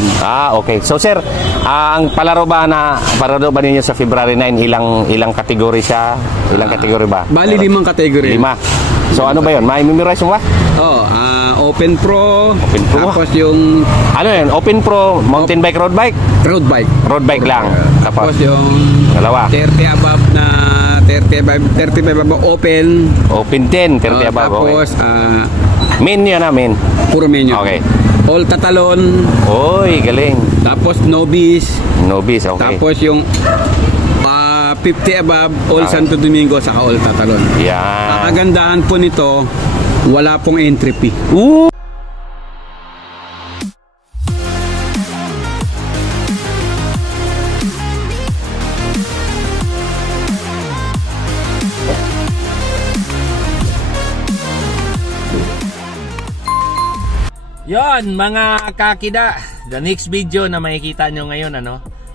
cycling. Okay. So sir, ang palaro ba ninyo sa February 9, ilang kategory siya? Ilang kategory ba? Bali 5 kategory. 5. So ano ba 'yon? May memorize mo ba? Open Pro. Open Pro. Tapos yung ano 'yan? Open Pro, mountain bike, road bike? Road bike. Road bike lang. Tapos yung dalawa. 30 above na 35 above open. Open 10, 30 above. Tapos main yun main. Puro main yun. Okay. All tatalon. Oy, galing. Tapos novice. Novice, okay. Tapos yung 50 above, all Santo Domingo, saka all tatalon. Yan. Ang kagandahan po nito, wala pong entry fee. Yon mga kakida, the next video na makikita nyo ngayon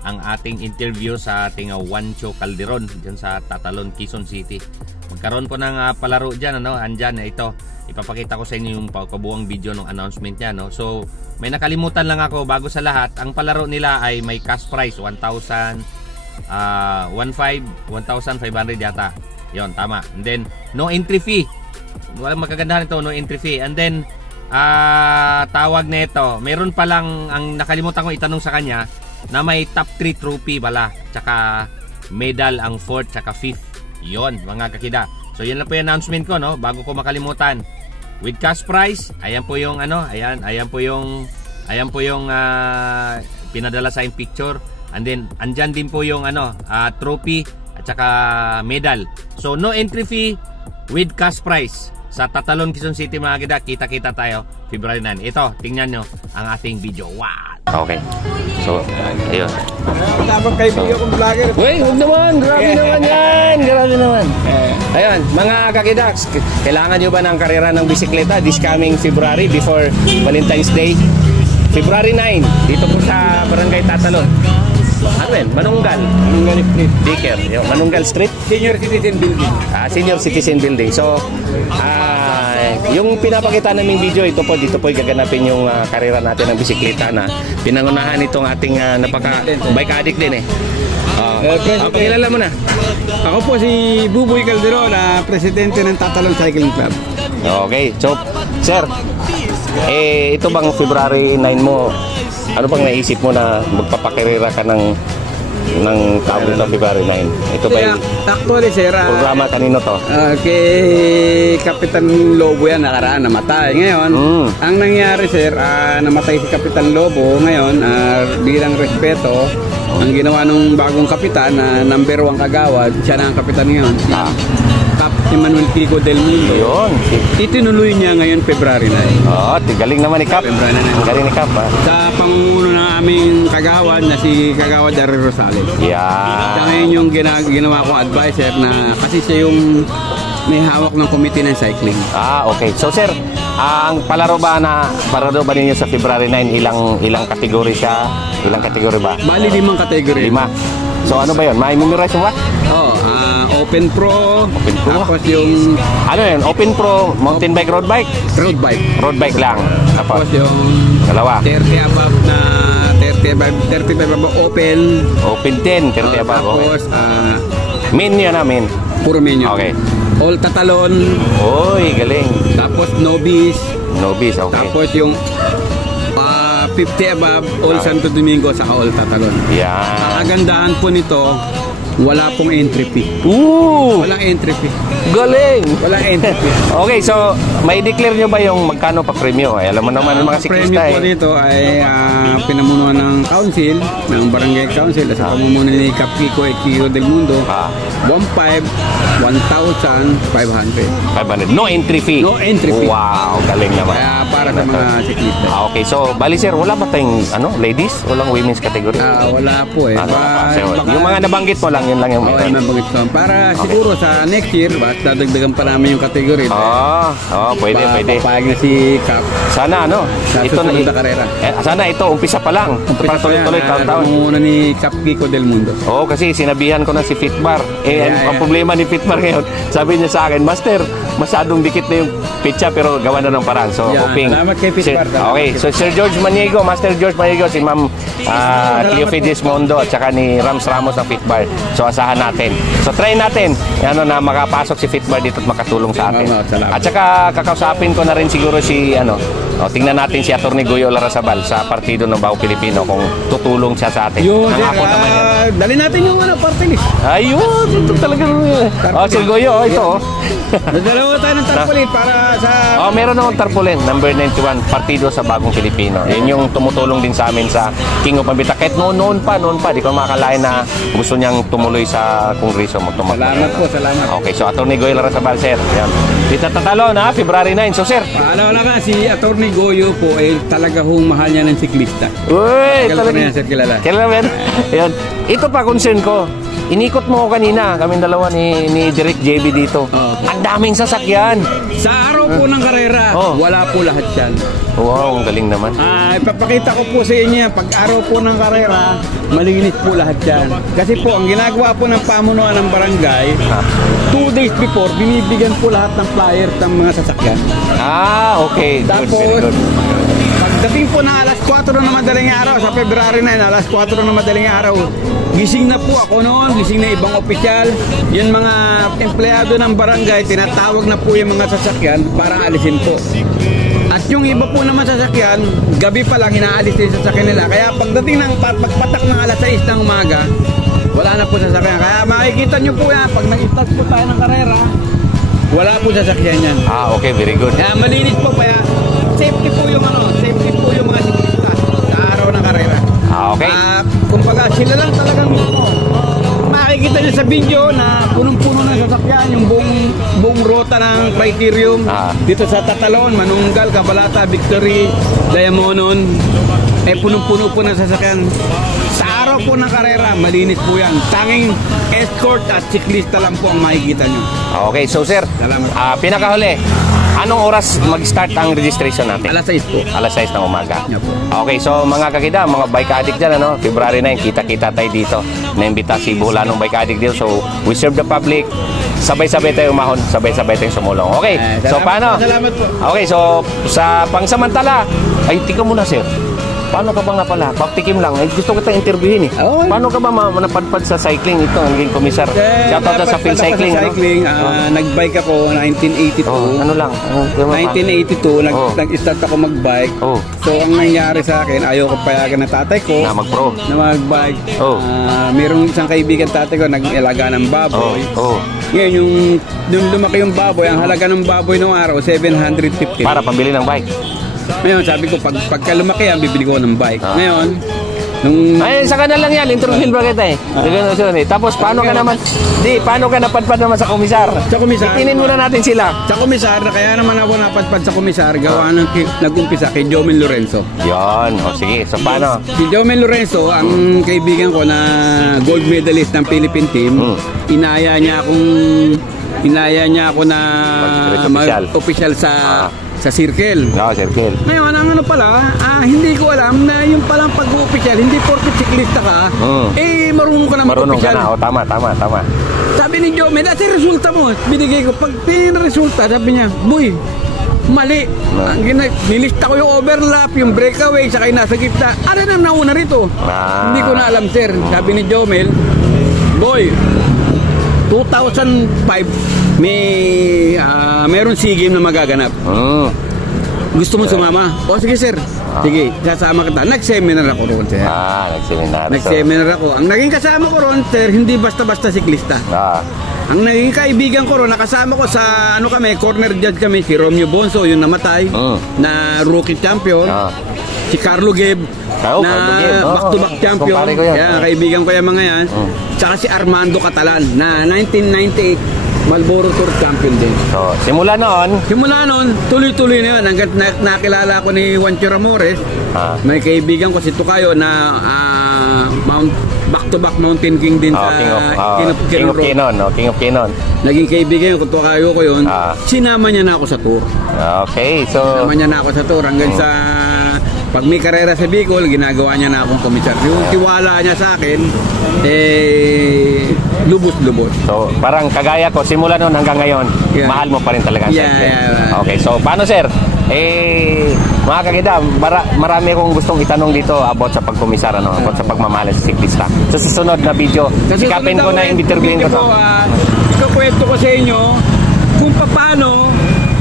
ang ating interview sa ating Juancho Calderon dyan sa Tatalon, Quezon City. Magkaroon po ng palaro dyan, andyan ito. Ipapakita ko sa inyo yung pagkabuang video ng announcement niya, So may nakalimutan lang ako bago sa lahat. Ang palaro nila ay may cash prize 1,500 yata. Yon, tama. And then no entry fee. Walang magkagandahan ito, no entry fee. And then tawag nito, meron pa lang, ang nakalimutan ko itanong sa kanya, na may top 3 trophy bala, tsaka medal ang 4th tsaka 5th. Yon mga kakida. So yan lang po yung announcement ko, bago ko makalimutan. With cash prize, ayan po yung ayan po yung pinadala sa yung picture. And then andyan din po yung trophy at tsaka medal. So no entry fee with cash prize. Sa Tatalon, Quezon City mga kakida, kita-kita tayo February 9. Ito, tingnan nyo ang ating video. Wow! Okay. So, ayun. Dapat kaibigan kong vlogger. Uy, huwag naman. Grabe naman yan. Grabe naman. Ayun, mga kakidaks, kailangan nyo ba ng karera ng bisikleta this coming February before Valentine's Day? February 9, dito po sa Barangay Tatalon. Ano yan? Manunggal Street. Diker. Manunggal Street. Senior Citizen Building. Senior Citizen Building. So, yung pinapakita naming video, dito po gaganapin yung karera natin ng bisikleta na pinangunahan itong ating bike addict din pakilala mo na. Ako po si Buboy Calderon, presidente ng Tatalon Cycling Club. Okay. So, sir, ito bang February 9 mo, ano bang naisip mo na magpapakarera ka ng tao sa February 9? Ito ba yung actually, sir, programa kanino to? Kay Kapitan Lobo yan nakaraan, namatay. Ngayon, ang nangyari, sir, namatay si Kapitan Lobo. Ngayon, bilang respeto, ang ginawa ng bagong kapitan na number 1 kagawad, siya na ang kapitan ngayon. Cap Emmanuel Kiko del Mundo. Yun. Itinuloy niya ngayon February 9. Galing naman ni Cap. Galing ni Cap, Sa panguno ng aming kagawad na si Kagawad Dari Rosales. Yeah. Siya ngayon yung ginawa kong advisor na kasi siya yung may hawak ng committee ng cycling. Okay. So sir, ang palaro ba ninyo sa February 9, ilang kategory siya? Ilang kategory ba? Bali 5 kategory. 5. So ano ba 'yon? May memorize mo ba? Open Pro. Open Pro. Tapos yung ano 'yan? Open Pro, mountain bike, road bike? Road bike. Road bike lang. Tapos yung dalawa. 30 above na 35 above open. Open 10, 30 above. Tapos main yun main. Puro main yun. Okay. All tatalon. Oy, galing. Tapos novice. Novice, okay. Tapos yung 50 above, all Santo Domingo, saka all tatalon. Yan. Ang kagandahan po nito, wala pong entry fee. Walang entry fee. Galing! Walang entry fee. Okay, so may declare nyo ba yung magkano pa premyo? Alam mo naman ng mga siklista premyo po dito ay pinamunuan ng council, ng barangay council, sa pamumuno ni Cap Kiko at Kiko del Mundo. 1,500. 500. No entry fee? No entry fee. Wow, galing naman. Kaya para sa mga siklista. Okay, so bali sir, wala ba tayong ladies? Walang women's category? Wala po Yung mga nabanggit mo lang yun lang yung Okay, nabanggit ko. Para siguro sa next year, dadagdagan pa namin yung category. Pwede. Papayag na si Cap. Sana Sa susunod na karera. Sana ito, umpisa pa lang. Para tuloy-tuloy taon-taon. Muna ni Cap Kiko del Mundo. Oo, kasi sinabihan ko na si Fitbar. Ang problema ni Fitbar ngayon, sabi niya sa akin, Master, masyadong dikit na yung pitcha pero gawa na ng paraan. So, hoping. Salamat kay Fitbar. Okay, so Sir George Maniego, Master George Maniego, si Ma'am Cleofides Mondo at saka ni Rams Ramos ng Fitbar. So, asahan natin. So, try natin na makapasok si Fitbar dito at makatulong sa atin. At saka kakausapin ko na rin siguro si tingnan natin si Atty. Goyo Larrazabal sa Partido ng Bago Pilipino kung tutulong siya sa atin. Nangako naman yan. Dali natin yung party list. Ayun, ito talagang Sir Goyo, ito. Dalawa tayo ng tarpaulin para sa... Meron akong tarpaulin, number 91, Partido sa Bagong Pilipino. Yun yung tumutulong din sa amin sa King of Pambita. Kahit noon pa, di ko makakalain na gusto niyang tumuloy sa Kongreso. Salamat po, salamat. Okay, so Atty. Goyo Larrazabal, sir. Yan. Dito tatalo na, February 9. So, sir. Alam na si Atty. Goyo po ay talaga hong mahal niya ng siklista. Uy, talaga niya, sir, kilala. Kilala mo yan? Yan. Ito pa, concern ko. Inikot mo ko kanina, kaming dalawa ni Direk JB dito. Ang daming sasakyan. Sa araw po ng karera, wala po lahat yan. Wow, ang galing naman. Ipapakita ko po sa inyo, pag araw po ng karera, malinis po lahat yan. Kasi po, ang ginagawa po ng pamunuan ng barangay, 2 days before, binibigyan po lahat ng flyers ng mga sasakyan. Okay. Tapos, very good. Pagdating po ng alas 4 ng madaling araw, sa February 9, alas 4 ng madaling araw, gising na po ako noon, gising na ibang opisyal, yung mga empleyado ng barangay, tinatawag na po yung mga sasakyan para alisin po. At yung iba po naman sasakyan, gabi pa lang inaalis yung sasakyan nila. Kaya pagdating ng pagpatak ng alas 6 ng umaga, wala na po sasakyan. Kaya makikita nyo po yan, pag nag-start po tayo ng karera, wala po sasakyan yan. Okay, very good. Kaya malinis po, kaya safety po yung mga siklista sa araw ng karera. Okay. Kumbaga sila lang talagang makikita niyo sa video na punong-puno ng sasakyan, yung buong rota ng criterium dito sa Tatalon, Manunggal, Cabalata, Victory, Diamonon, punong-puno po ng sasakyan. Sa araw po ng karera, malinis po yan. Tanging escort at siklista lang po ang makikita nyo. Okay, so sir, pinakahuli, anong oras mag-start ang registration natin? Alas 6 po. Alas 6 ng umaga. Yeah, po. Okay, so mga kakida, mga bike addict dyan, February 9, kita-kita tayo dito. Naimbita si Bulanong Bike Addict dito. So, we serve the public. Sabay-sabay tayo umahon, sabay-sabay tayong sumulong. Okay, so paano? Salamat po. Okay, so sa pangsamantala, tika muna sir. Paano ka ba nga pala? Paktikim lang. Gusto ko tayong interviewin eh. Okay. Paano ka ba napadpad sa cycling? Ito, ang naging komisar. Shoutout na sa Phil Cycling. Nag-bike ako 1982. Ano lang? 1982, nag-start ako mag-bike. So, ang nangyari sa akin, ayaw ko payagan ng tatay ko na mag-pro. Na mag-bike. Mayroong isang kaibigan tatay ko, nag-ilaga ng baboy. Ngayon, yung lumaki yung baboy, ang halaga ng baboy noong araw, 750. Para pambili ng bike. Ngayon, sabi ko, pagka lumaki yan, bibili ko ng bike. Ngayon, saka na lang yan, interview ba kita Tapos, paano ka napadpad naman sa komisar? Sa komisar? Itinin muna natin sila. Sa komisar, kaya naman ako napadpad sa komisar, gawa ng nag-umpisa kay Jomel Lorenzo. Yon, sige. So, paano? Si Jomel Lorenzo, ang kaibigan ko na gold medalist ng Philippine team, inaya niya ako na mag-official sa circle. Circle. Ngayon, ang hindi ko alam na yung palang pag-official, hindi porket siklista ka, marunong ka na mag-official. Marunong ka na. Tama. Sabi ni Jomel, resulta mo. Binigay ko. Pag resulta, sabi niya, boy, mali. Nilista ko yung overlap, yung breakaway, saka yung nasa gitna. Ano na nauna rito? Hindi ko na alam, sir. Sabi ni Jomel, boy, 2005, meron SEA Games na magaganap. Gusto mo sumama? Sige sir. Sige, kasama kita. Nag-seminar ako roon, sir. Nag-seminar ako. Ang naging kasama ko roon, sir, hindi basta-basta siklista. Ang naging kaibigan ko roon, nakasama ko sa corner judge kami, si Romeo Bonso, yung namatay, na rookie champion. Si Carlo Geb, na back-to-back champion. Kaibigan ko yung mga yan. Tsaka si Armando Catalan, na 1998 Marlboro Tour champion din. So, simula noon, tuloy-tuloy na yun. Hanggang nakilala ko ni Juancho Ramores, may kaibigan ko si Tukayo na back-to-back Mountain King din sa King of Kinon. King of Kinon. Naging kaibigan ko, kung kayo ko yun, sinama niya na ako sa tour. Okay, so... Sinama niya na ako sa tour hanggang sa... Pag may karera sa Bicol, ginagawa niya na akong komisar. Yung tiwala niya sa akin, lubos-lubos. So, parang kagaya ko, simula noon hanggang ngayon, mahal mo pa rin talaga ang cycling. Okay, so paano sir? Mga kagida, marami akong gustong itanong dito about sa pagkumisar, about sa pagmamahal sa siklista. So, susunod na video, sikapin ko na interviewin ko to. Ikukwento ko sa inyo kung paano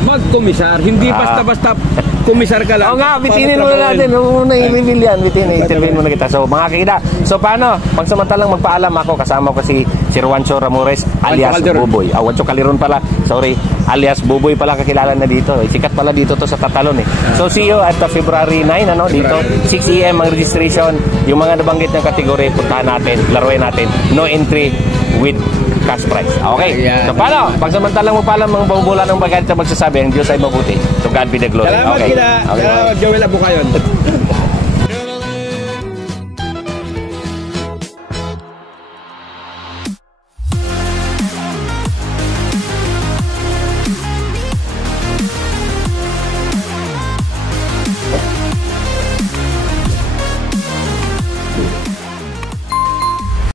magkumisar. Hindi basta-basta kumisar ka lang. Oo nga, bitinin mo na natin. Huwag mo na i-reveal yan. Interviewin mo na kita. So, mga kagida, so paano? Pagsamantalang magpaalam ako, kasama ko si Juancho Ramores alias Buboy. Juancho Caliron pala. Sorry. Alias Buboy pala kakilala na dito. Sikat pala dito to sa Tatalon eh. So, see you at February 9, dito. 6 AM ang registration. Yung mga nabanggit ng kategory, puntahan natin, laruin natin. No entry with cash prize. Okay? So, paano? Pagsamantalang mo pala mga bumula ng bagay na magsasabi, ang Diyos ay mabuti. To God be the glory. Salamat kita. Salamat, Joel Abukayon.